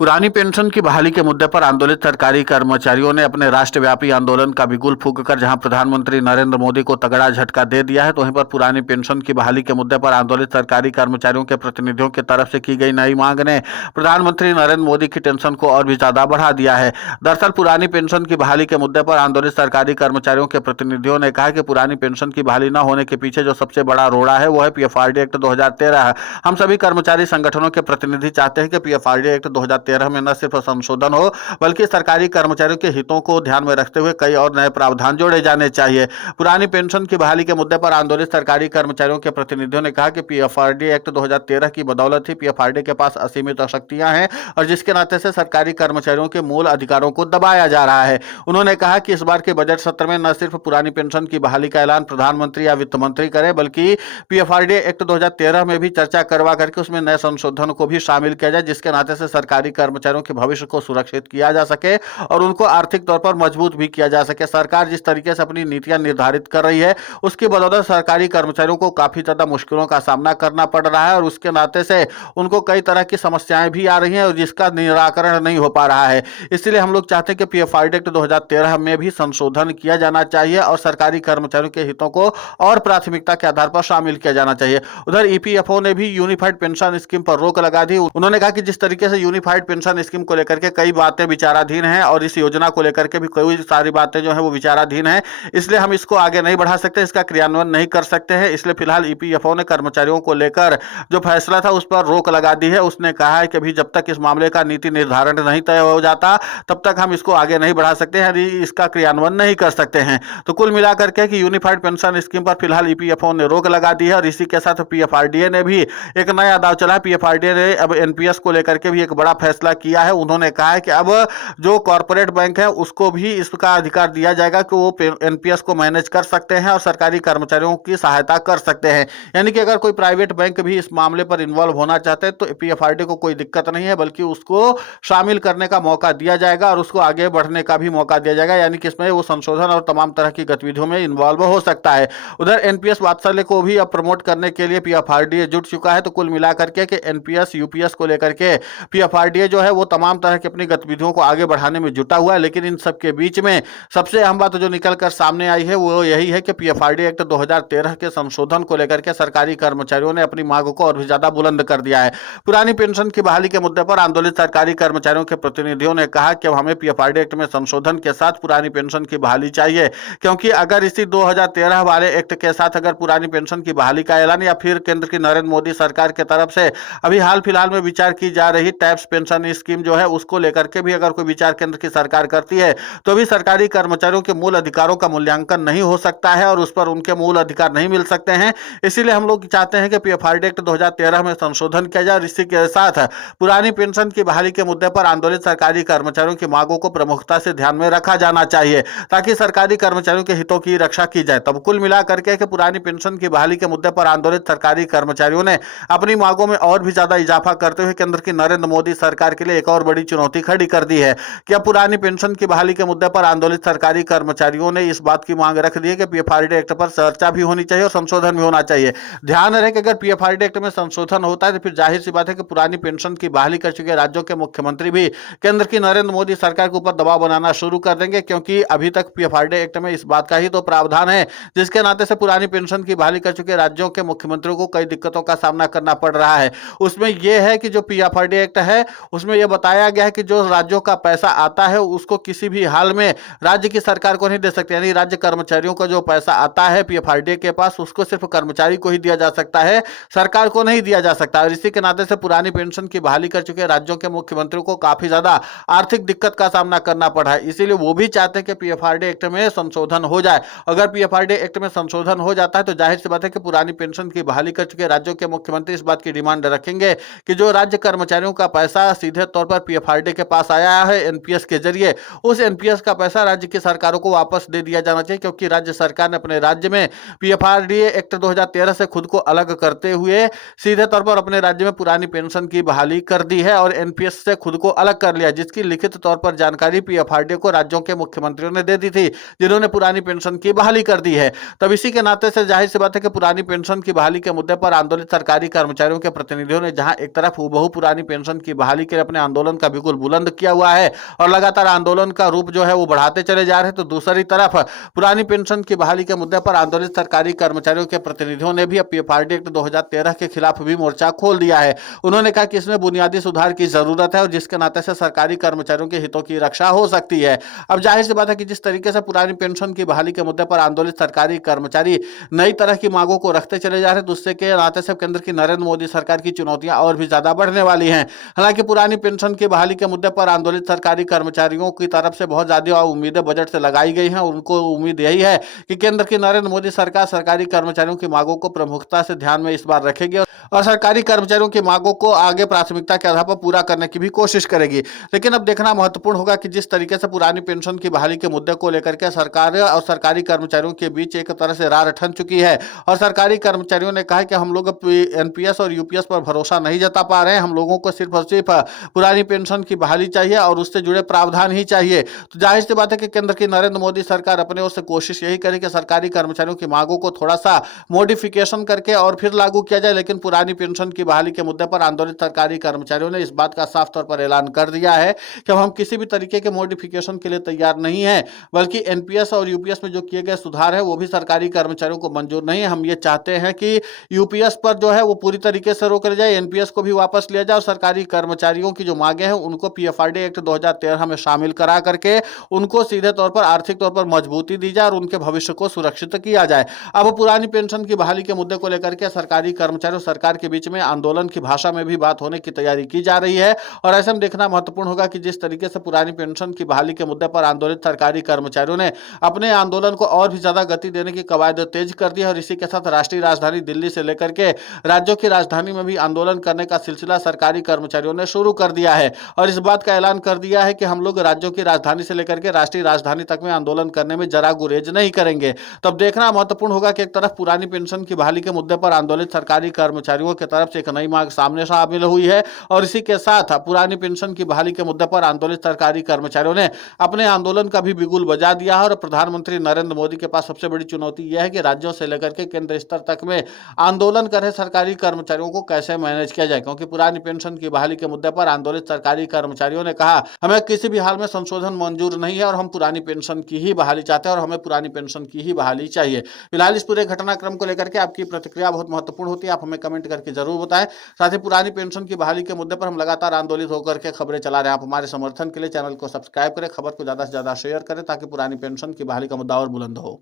पुरानी पेंशन की बहाली के मुद्दे पर आंदोलित सरकारी कर्मचारियों ने अपने राष्ट्रव्यापी आंदोलन का बिगुल फूंककर जहां प्रधानमंत्री नरेंद्र मोदी को तगड़ा झटका दे दिया है, तो वहीं पर पुरानी पेंशन की बहाली के मुद्दे पर आंदोलित सरकारी कर्मचारियों के प्रतिनिधियों की तरफ से की गई नई मांग ने प्रधानमंत्री नरेंद्र मोदी की टेंशन को और भी ज्यादा बढ़ा दिया है। दरअसल पुरानी पेंशन की बहाली के मुद्दे पर आंदोलित सरकारी कर्मचारियों के प्रतिनिधियों ने कहा कि पुरानी पेंशन की बहाली न होने के पीछे जो सबसे बड़ा रोड़ा है वो है पीएफआरडी एक्ट 2013। हम सभी कर्मचारी संगठनों के प्रतिनिधि चाहते हैं कि पीएफआरडी एक्ट 2013 में न सिर्फ संशोधन हो बल्कि सरकारी कर्मचारियों के हितों को ध्यान में रखते हुए कई और नए प्रावधान जोड़े जाने चाहिए। पुरानी पेंशन की बहाली के मुद्दे पर आंदोलित सरकारी कर्मचारियों के प्रतिनिधियों ने कहा कि पीएफआरडी एक्ट 2013 की बदौलत ही पीएफआरडी के पास असीमित शक्तियां हैं और जिसके नाते से सरकारी कर्मचारियों के मूल अधिकारों को दबाया जा रहा है। उन्होंने कहा कि इस बार के बजट सत्र में न सिर्फ पुरानी पेंशन की बहाली का ऐलान प्रधानमंत्री या वित्त मंत्री करे बल्कि पीएफआरडी एक्ट 2013 में भी चर्चा करवा करके उसमें नए संशोधन को भी शामिल किया जाए, जिसके नाते से सरकारी कर्मचारियों के भविष्य को सुरक्षित किया जा सके और उनको आर्थिक तौर पर मजबूत भी किया जा सके। सरकार जिस तरीके से अपनी नीतियां निर्धारित कर रही है उसकी बदौलत सरकारी कर्मचारियों को काफी ज्यादा मुश्किलों का सामना करना पड़ रहा है और उसके नाते से उनको कई तरह की समस्याएं भी आ रही हैं और जिसका निराकरण नहीं हो पा रहा है। इसलिए हम लोग चाहते हैं कि पीएफआरडी एक्ट 2013 में भी संशोधन किया जाना चाहिए और सरकारी कर्मचारियों के हितों को और प्राथमिकता के आधार पर शामिल किया जाना चाहिए। उधर ईपीएफओ ने भी यूनिफाइड पेंशन स्कीम पर रोक लगा दी। उन्होंने कहा कि जिस तरीके से यूनिफाइड पेंशन स्कीम को लेकर के कई बातें विचाराधीन हैं और इस योजना को लेकर के भी कई सारी बातें जो है वो विचाराधीन है, इसलिए हम इसको आगे नहीं बढ़ा सकते, इसका क्रियान्वयन नहीं कर सकते हैं। इसलिए फिलहाल ईपीएफओ ने कर्मचारियों को लेकर जो फैसला था उस पर रोक लगा दी है। उसने कहा है कि अभी जब तक इस मामले का नीति निर्धारण नहीं तय हो जाता तब तक हम इसको आगे नहीं बढ़ा सकते हैं, यदि इसका क्रियान्वयन नहीं कर सकते हैं। तो कुल मिलाकर के कि यूनिफाइड पेंशन स्कीम पर फिलहाल ईपीएफओ ने रोक लगा दी है और इसी के साथ पीएफआरडीए ने भी एक नया दांव चला। पीएफआरडीए ने अब एनपीएस को लेकर के भी एक बड़ा फैसला किया है। उन्होंने कहा है कि अब जो कॉर्पोरेट बैंक है उसको भी इसका अधिकार दिया जाएगा कि वो एनपीएस को मैनेज कर सकते हैं और सरकारी कर्मचारियों की सहायता कर सकते हैं। यानी कि अगर कोई प्राइवेट बैंक भी इस मामले पर इन्वॉल्व होना चाहते हैं तो पीएफआरडी को कोई दिक्कत नहीं है, बल्कि उसको शामिल करने का मौका दिया जाएगा और उसको आगे बढ़ने का भी मौका दिया जाएगा। यानी कि इसमें वो संशोधन और तमाम तरह की गतिविधियों में इन्वॉल्व हो सकता है। उधर एनपीएस वात्सल्य को भी अब प्रमोट करने के लिए पीएफआरडीए जुट चुका है। तो कुल मिलाकर के कि एनपीएस यूपीएस को लेकर के पीएफआरडीए जो है वो तमाम तरह की अपनी गतिविधियों को आगे बढ़ाने में जुटा हुआ है। लेकिन इन सब के बीच में सबसे अहम बात जो निकल कर सामने आई है वो यही है कि पीएफआरडी एक्ट 2013 के संशोधन को लेकर के सरकारी कर्मचारियों ने अपनी मांग को और भी ज्यादा बुलंद कर दिया है। पुरानी पेंशन की बहाली के मुद्दे पर आंदोलित सरकारी कर्मचारियों के प्रतिनिधियों ने कहा कि हमें पीएफआरडी एक्ट में संशोधन के साथ पुरानी पेंशन की बहाली चाहिए, क्योंकि अगर इसी 2013 वाले एक्ट के साथ अगर पुरानी पेंशन की बहाली का ऐलान या फिर केंद्र की नरेंद्र मोदी सरकार की तरफ से अभी हाल फिलहाल में विचार की जा रही टैक्स पेंशन स्कीम जो है उसको लेकर के भी अगर कोई विचार केंद्र की सरकार करती है तो भी सरकारी कर्मचारियों के मूल अधिकारों का मूल्यांकन नहीं हो सकता है और उस पर उनके मूल अधिकार नहीं मिल सकते हैं। इसीलिए हम लोग चाहते हैं कि पीएफआरडी एक्ट 2013 में संशोधन किया जाए और इसी के साथ पुरानी पेंशन की बहाली के मुद्दे पर आंदोलित सरकारी कर्मचारियों की मांगों को प्रमुखता से ध्यान में रखा जाना चाहिए ताकि सरकारी कर्मचारियों के हितों की रक्षा की जाए। तब कुल मिलाकर के पुरानी पेंशन की बहाली के मुद्दे पर आंदोलित सरकारी कर्मचारियों ने अपनी मांगों में और भी ज्यादा इजाफा करते हुए केंद्र की नरेंद्र मोदी सरकार के लिए एक और बड़ी चुनौती खड़ी कर दी है कि अब पुरानी पेंशन की बहाली के मुद्दे पर आंदोलित सरकारी कर्मचारियों ने इस बात की मांग रख दी है कि पीएफआरडी एक्ट पर चर्चा भी होनी चाहिए और संशोधन भी होना चाहिए। ध्यान रहे कि अगर पीएफआरडी एक्ट में संशोधन होता है तो फिर जाहिर सी बात है कि पुरानी पेंशन की बहाली कर चुके राज्यों के मुख्यमंत्री भी केंद्र की नरेंद्र मोदी सरकार के ऊपर दबाव बनाना शुरू कर देंगे, क्योंकि अभी तक पीएफआरडी एक्ट में इस बात का ही तो प्रावधान है जिसके नाते से पुरानी पेंशन की बहाली कर चुके राज्यों के मुख्यमंत्रियों को कई दिक्कतों का सामना करना पड़ रहा है। उसमें यह है कि जो पीएफआरडी एक्ट है उसमें यह बताया गया है कि जो राज्यों का पैसा आता है उसको किसी भी हाल में राज्य की सरकार को नहीं दे सकते, यानी राज्य कर्मचारियों का जो पैसा आता है पीएफआरडी के पास उसको सिर्फ कर्मचारी को ही दिया जा सकता है, सरकार को नहीं दिया जा सकता। और इसी के नाते से पुरानी पेंशन की बहाली कर चुके राज्यों के मुख्यमंत्रियों को काफी ज्यादा आर्थिक दिक्कत का सामना करना पड़ा है। इसीलिए वो भी चाहते हैं कि पीएफआरडी एक्ट में संशोधन हो जाए। अगर पीएफआरडी एक्ट में संशोधन हो जाता है तो जाहिर सी बात है कि पुरानी पेंशन की बहाली कर चुके राज्यों के मुख्यमंत्री इस बात की डिमांड रखेंगे कि जो राज्य कर्मचारियों का पैसा सीधे तौर पर पीएफआरडी के पास आया है एनपीएस के जरिए, उस एनपीएस का पैसा राज्य की सरकारों को वापस दे दिया जाना चाहिए, क्योंकि राज्य सरकार ने अपने राज्य में पीएफआरडी एक्ट 2013 से खुद को अलग करते हुए सीधे तौर पर अपने राज्य में पुरानी पेंशन की बहाली कर दी है और एनपीएस से खुद को अलग कर लिया, जिसकी लिखित तौर पर जानकारी पीएफआरडी को राज्यों के मुख्यमंत्रियों ने दे दी थी जिन्होंने पुरानी पेंशन की बहाली कर दी है। तब इसी के नाते से जाहिर सी बात है कि पुरानी पेंशन की बहाली के मुद्दे पर आंदोलित सरकारी कर्मचारियों के प्रतिनिधियों ने जहां एक तरफ हूबहू पुरानी पेंशन की बहाली बहाली के लिए अपने आंदोलन का बिगुल बुलंद किया हुआ है और लगातार आंदोलन का रूप जो है वो बढ़ाते चले जा रहे हैं। तो दूसरी तरफ पुरानी पेंशन की बहाली के मुद्दे पर आंदोलित सरकारी कर्मचारियों के प्रतिनिधियों ने भी पीएफआरडी एक्ट 2013 के खिलाफ भी मोर्चा खोल दिया है। उन्होंने कहा कि इसमें बुनियादी सुधार की जरूरत है और जिसके नाते से सरकारी कर्मचारियों के हितों की रक्षा हो सकती है। अब जाहिर सी बात है कि जिस तरीके से पुरानी पेंशन की बहाली के मुद्दे पर आंदोलित सरकारी कर्मचारी नई तरह की मांगों को रखते चले जा रहे हैं, दूसरे के नाते से केंद्र की नरेंद्र मोदी सरकार की चुनौतियां और भी ज्यादा बढ़ने वाली हैं। हालांकि पुरानी पेंशन की बहाली के मुद्दे पर आंदोलित सरकारी कर्मचारियों की तरफ से बहुत ज्यादा उम्मीदें बजट से लगाई गई हैं। उनको उम्मीद यही है कि केंद्र की नरेंद्र मोदी सरकार सरकारी कर्मचारियों की मांगों को प्रमुखता से ध्यान में इस बार रखेगी और सरकारी कर्मचारियों की मांगों को आगे प्राथमिकता के आधार पर पूरा करने की भी कोशिश करेगी। लेकिन अब देखना महत्वपूर्ण होगा कि जिस तरीके से पुरानी पेंशन की बहाली के मुद्दे को लेकर के सरकार और सरकारी कर्मचारियों के बीच एक तरह से रार ठन चुकी है और सरकारी कर्मचारियों ने कहा कि हम लोग एनपीएस और यूपीएस पर भरोसा नहीं जता पा रहे हैं, हम लोगों को सिर्फ और सिर्फ पुरानी पेंशन की बहाली चाहिए और उससे जुड़े प्रावधान ही चाहिए। तो जाहिर सी बात है कि केंद्र की नरेंद्र मोदी सरकार अपने ओर से कोशिश यही करे कि सरकारी कर्मचारियों की मांगों को थोड़ा सा मॉडिफिकेशन करके और फिर लागू किया जाए। लेकिन पुरानी पेंशन की बहाली के मुद्दे पर आंदोलित सरकारी कर्मचारियों ने इस बात का साफ तौर पर ऐलान कर दिया है कि हम किसी भी तरीके के मॉडिफिकेशन के लिए तैयार नहीं है, बल्कि एनपीएस और यूपीएस में जो किए गए सुधार है वो भी सरकारी कर्मचारियों को मंजूर नहीं है। हम ये चाहते हैं कि यूपीएस पर जो है वो पूरी तरीके से रोक लिया जाए, एनपीएस को भी वापस लिया जाए और सरकारी कर्मचारियों की जो मांगे हैं उनको पीएफआरडी एक्ट 2013 में शामिल करा करके उनको सीधे तौर पर आर्थिक तौर पर मजबूती दी जाए और उनके भविष्य को सुरक्षित किया जाए। अब पुरानी पेंशन की बहाली के मुद्दे को लेकर के सरकारी कर्मचारियों सरकार के बीच में आंदोलन की भाषा में भी बात होने की तैयारी की जा रही है और ऐसे में देखना महत्वपूर्ण होगा कि जिस तरीके से पुरानी पेंशन की बहाली के मुद्दे पर आंदोलित सरकारी कर्मचारियों ने अपने आंदोलन को और भी ज्यादा गति देने की कवायद तेज कर दी है और इसी के साथ राष्ट्रीय राजधानी दिल्ली से लेकर के राज्यों की राजधानी में भी आंदोलन करने का सिलसिला सरकारी कर्मचारियों ने शुरू कर दिया है और इस बात का ऐलान कर दिया है कि हम लोग राज्यों की राजधानी से लेकर के राष्ट्रीय राजधानी तक में आंदोलन करने में जरा गुरेज नहीं करेंगे। तब देखना महत्वपूर्ण होगा कि एक तरफ पुरानी पेंशन की बहाली के मुद्दे पर आंदोलित सरकारी कर्मचारियों की तरफ से एक नई मांग सामने शामिल हुई है और इसी के साथ पुरानी पेंशन की बहाली के मुद्दे पर आंदोलित सरकारी कर्मचारियों ने अपने आंदोलन का भी बिगुल बजा दिया है और प्रधानमंत्री नरेंद्र मोदी के पास सबसे बड़ी चुनौती यह है कि राज्यों से लेकर के केंद्र स्तर तक में आंदोलन कर रहे सरकारी कर्मचारियों को कैसे मैनेज किया जाए, क्योंकि पुरानी पेंशन की बहाली के मुद्दे पर आंदोलित सरकारी कर्मचारियों ने कहा हमें किसी भी हाल में संशोधन मंजूर नहीं है और हम पुरानी पेंशन की ही बहाली चाहते हैं और हमें पुरानी पेंशन की ही बहाली चाहिए। फिलहाल इस पूरे घटनाक्रम को लेकर के आपकी प्रतिक्रिया बहुत महत्वपूर्ण होती है, आप हमें कमेंट करके जरूर बताएं। साथ ही पुरानी पेंशन की बहाली के मुद्दे पर हम लगातार आंदोलित होकर के खबरें चला रहे हैं। आप हमारे समर्थन के लिए चैनल को सब्सक्राइब करें, खबर को ज्यादा से ज्यादा शेयर करें ताकि पुरानी पेंशन की बहाली का मुद्दा और बुलंद हो।